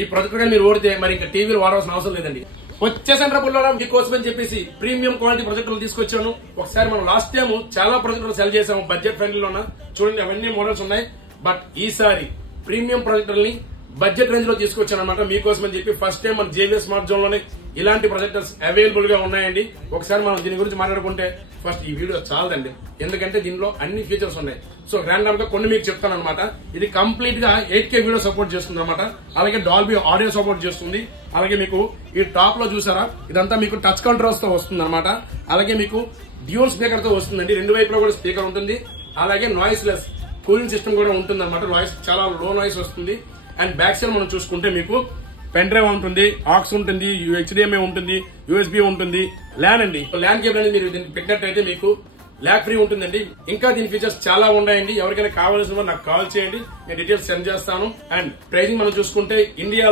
ఈ ప్రొజెక్టర్ మీరు ఓడితే మరి ఇంకా టీవీలు వాడాల్సిన అవసరం లేదండి. వచ్చేసండ్ర పుల్లారా మీకోసం అని చెప్పేసి ప్రీమియం క్వాలిటీ ప్రొజెక్టర్లు తీసుకొచ్చాను. ఒకసారి మనం లాస్ట్ టైం చాలా ప్రొజెక్టర్లు సెల్ చేసాము బడ్జెట్ ఫ్రెండ్లీలో చూడండి, అవన్నీ మోడల్స్ ఉన్నాయి. బట్ ఈసారి ప్రీమియం ప్రొజెక్టర్ని బడ్జెట్ రేంజ్ లో తీసుకొచ్చాను అనమాట మీకోసం అని చెప్పి. ఫస్ట్ టైం మన జేవీఎస్ స్మార్ట్ జోన్ లోనే ఇలాంటి ప్రొజెక్టర్స్ అవైలబుల్ గా ఉన్నాయండి. ఒకసారి మనం దీని గురించి మాట్లాడుకుంటే ఫస్ట్ ఈ వీడియో చాలదండి, ఎందుకంటే దీనిలో అన్ని ఫీచర్స్ ఉన్నాయి. సో ర్యాండమ్ గా కొన్ని మీకు చెప్తాను అనమాట. ఇది కంప్లీట్ గా 8K వీడియో సపోర్ట్ చేస్తుంది అనమాట. అలాగే డాల్బీ ఆడియో సపోర్ట్ చేస్తుంది. అలాగే మీకు ఈ టాప్ లో చూసారా, ఇదంతా మీకు టచ్ కంట్రోల్స్ తో వస్తుంది అనమాట. అలాగే మీకు డ్యూయల్ స్పీకర్ తో వస్తుందండి, రెండు వైపులో కూడా స్పీకర్ ఉంటుంది. అలాగే నాయిస్ లెస్ కూలింగ్ సిస్టమ్ కూడా ఉంటుంది అనమాట. నాయిస్ చాలా లో నాయిస్ వస్తుంది. అండ్ బ్యాక్ సైడ్ మనం చూసుకుంటే మీకు పెన్ డ్రైవ్ ఉంటుంది, ఆక్స్ ఉంటుంది, HDMI ఉంటుంది, USB ఉంటుంది, ల్యాన్ అండి. ల్యాన్ కేబుల్ అనేది మీరు దీన్ని పెట్టినట్టయితే మీకు ల్యాక్ ఫ్రీ ఉంటుందండి. ఇంకా దీని ఫీచర్స్ చాలా ఉన్నాయండి. ఎవరికైనా కావాల్సిన నాకు కాల్ చేయండి, నేను డీటెయిల్స్ సెండ్ చేస్తాను. అండ్ ప్రైజింగ్ మనం చూసుకుంటే ఇండియాలో